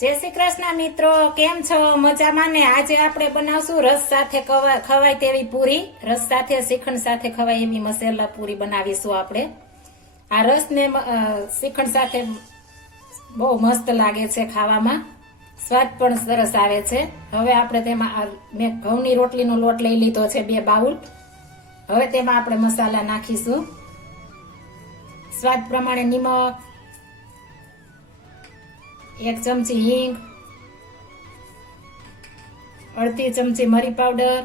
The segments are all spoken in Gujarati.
જય શ્રી કૃષ્ણ મિત્રો, કેમ છો? મજામાં ને? આજે આપણે બનાવશું રસ સાથે ખવાય તેવી પૂરી. રસ સાથે, શ્રીખંડ સાથે ખવાય એવી મસાલા પૂરી બનાવીશું આપણે. આ રસ ને શ્રીખંડ સાથે બહુ મસ્ત લાગે છે ખાવામાં. સ્વાદ પણ સરસ આવે છે. હવે આપણે તેમાં મેં ઘઉંની રોટલીનો લોટ લઈ લીધો છે બે બાઉલ. હવે તેમાં આપણે મસાલા નાખીશું. સ્વાદ પ્રમાણે નિમક એક ચમચી હિંગ, અડધી ચમચી મરી પાવડર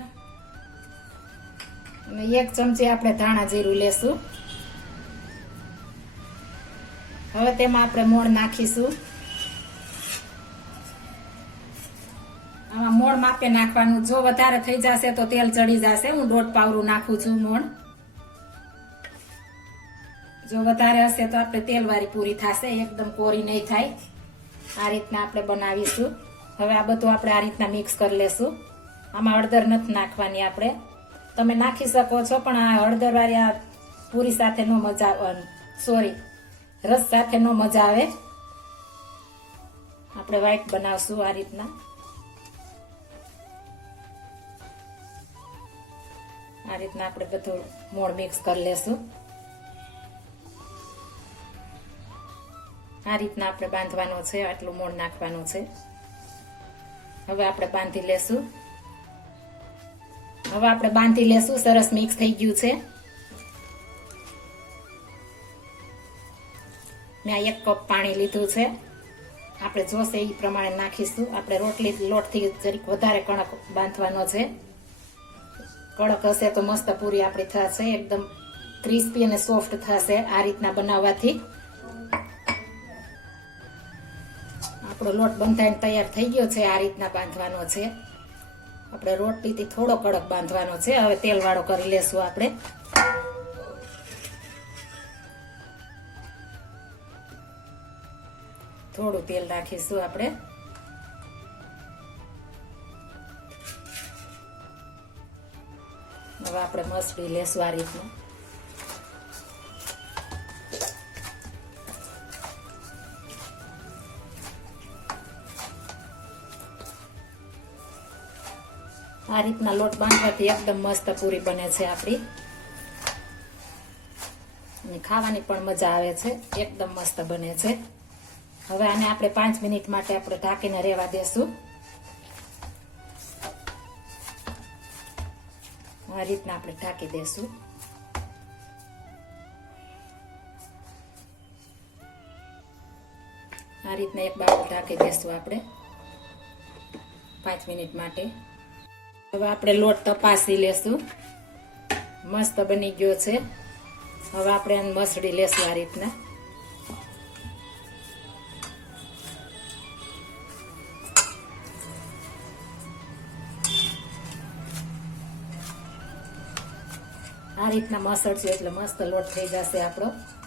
અને એક ચમચી આપણે ધાણા જીરું લેશું. હવે તેમાં આપણે મોણ નાખીશું. આમાં મોણ માપે નાખવાનું. જો વધારે થઈ જશે તો તેલ ચડી જશે. હું દોઢ પાવરું નાખું છું મોણ. જો વધારે હશે તો આપણે તેલવાળી પૂરી થશે. એકદમ કોરી નહીં થાય. આ રીતના આપણે બનાવીશું. હવે આ બધું આપણે આ રીતના મિક્સ કરી લેશું. આમાં હળદર નથી નાખવાની આપણે. તમે નાખી શકો છો, પણ આ હળદર વાળી આ પૂરી સાથે નો મજા સોરી રસ સાથે નો મજા આવે. આપણે વ્હાઈટ બનાવશું આ રીતના. આ રીતના આપણે બધું મોળ મિક્સ કરી લેશું. આ રીતના આપણે બાંધવાનો છે, આટલું મોણ નાખવાનું છે. હવે આપણે બાંધી લેશું. હવે આપણે બાંધી લેશું, સરસ મિક્સ થઈ ગયું છે. મેં એક કપ પાણી લીધું છે. આપણે જોશે એ પ્રમાણે નાખીશું. આપણે રોટલી લોટથી જરીક વધારે કણક બાંધવાનો છે. કડક હશે તો મસ્ત પૂરી આપણી થશે. એકદમ ક્રિસ્પી અને સોફ્ટ થશે આ રીતના બનાવવાથી. આપણો લોટ બંધાઈને તૈયાર થઈ ગયો છે, આ રીતના બાંધવાનો છે. આપણે રોટલીથી થોડો કડક બાંધવાનો છે, હવે તેલવાળો કરી લેશું આપણે. થોડું તેલ નાખીશું આપણે. હવે આપણે મસળી લેશું આ રીતનું. આ રીતના લોટ બાંધવાથી એકદમ મસ્ત પૂરી બને છે આપણી અને ખાવાની પણ મજા આવે છે. એકદમ મસ્ત બને છે. હવે આને આપણે પાંચ મિનિટ માટે આપણે ઢાંકીને રહેવા દેશું. આ રીતના આપણે ઢાંકી દેશું. આ રીતના એક બાજુ ઢાંકી દેશું આપણે. પાંચ મિનિટ માટે. હવે આપણે લોટ તપાસી લેશું. મસ્ત બની ગયો છે. હવે આપણે એને મસળી લેશું આ રીતના. આ રીતના મસળશું એટલે મસ્ત લોટ થઈ જશે આપણો.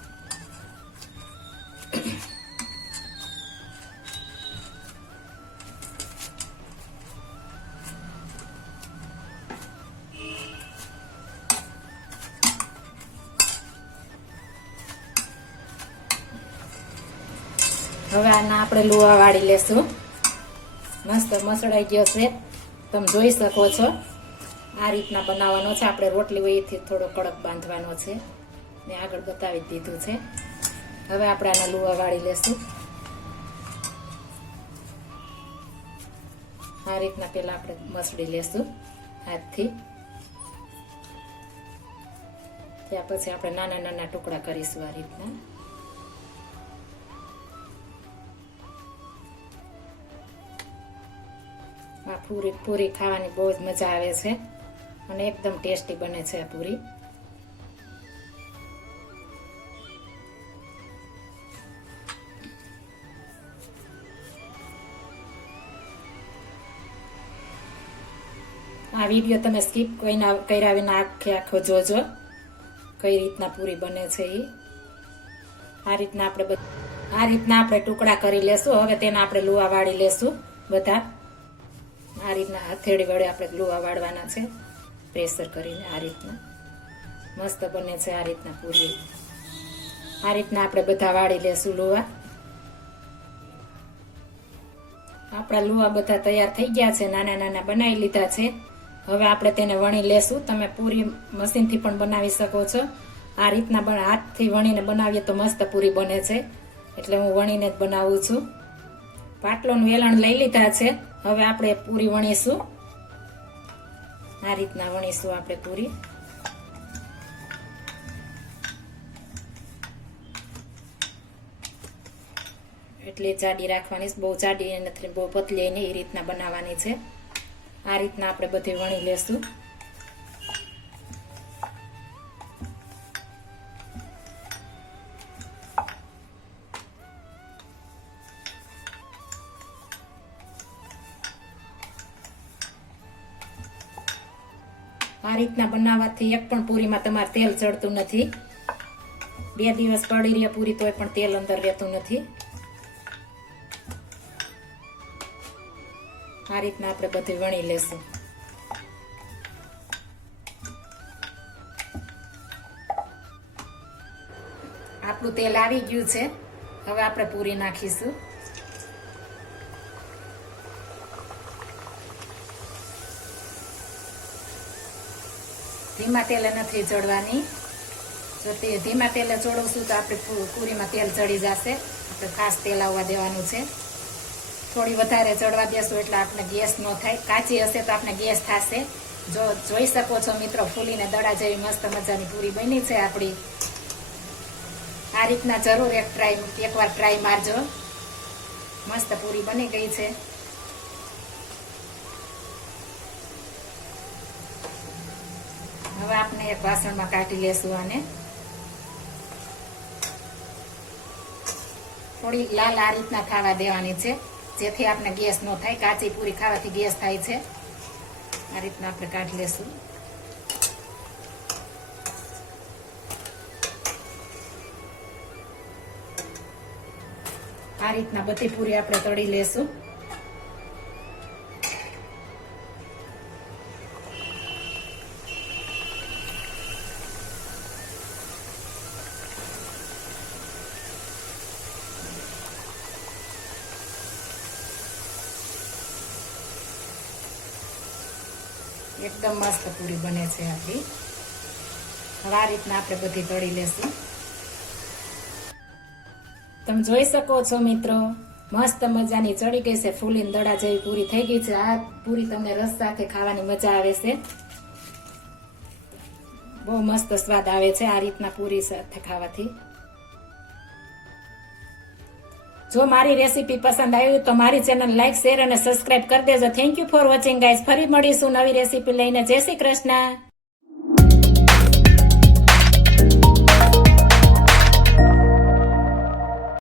હવે આના આપણે લુવા વાળી લેશું. મસ્ત મસળાઈ ગયો છે. તમે જોઈ શકો છો. આ રીતના બનાવવાનો છે. આપણે રોટલી હોય એથી થોડો કડક બાંધવાનો છે. મેં આગળ બતાવી દીધું છે. હવે આપણે આના લુવા વાળી લેશું. આ રીતના પેલા આપણે મસળી લેશું હાથથી. ત્યાર પછી આપણે નાના નાના ટુકડા કરીશું આ રીતના. પૂરી પૂરી ખાવાની બહુ જ મજા આવે છે અને એકદમ ટેસ્ટી બને છે આ પૂરી. આ વીડિયો તમે સ્કીપ કોઈના કર્યા વિના આખે આખો જોજો. કઈ રીતના પૂરી બને છે એ આ રીતના આપણે આ રીતના આપણે ટુકડા કરી લેશું. હવે તેના આપણે લુવા વાળી લેશું બધા. આ રીતના હથેળી વડે આપણે લુવા વાળવાના છે. પ્રેશર કરીને આ રીતના. મસ્ત બને છે આ રીતના પૂરી. આ રીતના આપણે બધા વાળી લેશું લુવા. આપણા લુવા બધા તૈયાર થઈ ગયા છે, નાના નાના બનાવી લીધા છે. હવે આપણે તેને વણી લેશું. તમે પૂરી મશીનથી પણ બનાવી શકો છો. આ રીતના હાથથી વણીને બનાવીએ તો મસ્ત પૂરી બને છે. એટલે હું વણીને જ બનાવું છું. પાટલોનું વેલણ લઈ લીધા છે. હવે આપણે પૂરી વણીશું. આ રીતના વણીશું આપણે પૂરી. એટલી જાડી રાખવાની. બહુ જાડી નથી બહુ પતલી એ રીતના બનાવવાની છે. આ રીતના આપણે બધી વણી લેશું. આ રીતના બનાવવાથી એક પણ પૂરીમાં તમારે તેલ ચડતું નથી. બે દિવસ પડી રહ્યા પૂરી, તોય પણ તેલ અંદર રહેતું નથી. આ રીતના આપણે બધું વણી લેશું. આપણું તેલ આવી ગયું છે. હવે આપણે પૂરી નાખીશું. ધીમા તેલ નથી ચડવાની જો તે ધીમા તેલે ચોડવશું તો આપણે પૂરીમાં તેલ ચડી જશે. આપણે ખાસ તેલ આવવા દેવાનું છે. થોડી વધારે ચડવા દેશું એટલે આપણે ગેસ ન થાય. કાચી હશે તો આપણે ગેસ થશે. જો જોઈ શકો છો મિત્રો, ફૂલીને દડા જેવી મસ્ત મજાની પૂરી બની છે આપણી. આ રીતના જરૂર એક ટ્રાય એકવાર ટ્રાય મારજો. મસ્ત પૂરી બની ગઈ છે. આપણે એક વાસણમાં કાઢી લેશું આને. થોડી લાલ આ રીતના ખાવા દેવાની છે. જેથી આપણે ગેસ ન થાય, કાચી પૂરી ખાવાથી ગેસ થાય છે. આ રીતના આપણે કાઢી લેશું. આ રીતના બધી પૂરી આપણે તળી લેશું. એકદમ મસ્ત પૂરી બને છે આપણી. હવે આ રીતના આપણે બધી તળી લેશું. તમે જોઈ શકો છો મિત્રો, મસ્ત મજાની ચડી ગઈ છે, ફૂલીને દડા જેવી પૂરી થઈ ગઈ છે. આ પૂરી તમને રસ સાથે ખાવાની મજા આવે છે. બહુ મસ્ત સ્વાદ આવે છે આ રીતના પૂરી સાથે ખાવાથી. જો મારી રેસીપી પસંદ આવી તો મારી ચેનલ લાઈક, શેર અને સબસ્ક્રાઇબ કરી દેજો. Thank you for watching guys ફરી મળીશું નવી રેસીપી લઈને. જય શ્રી કૃષ્ણ.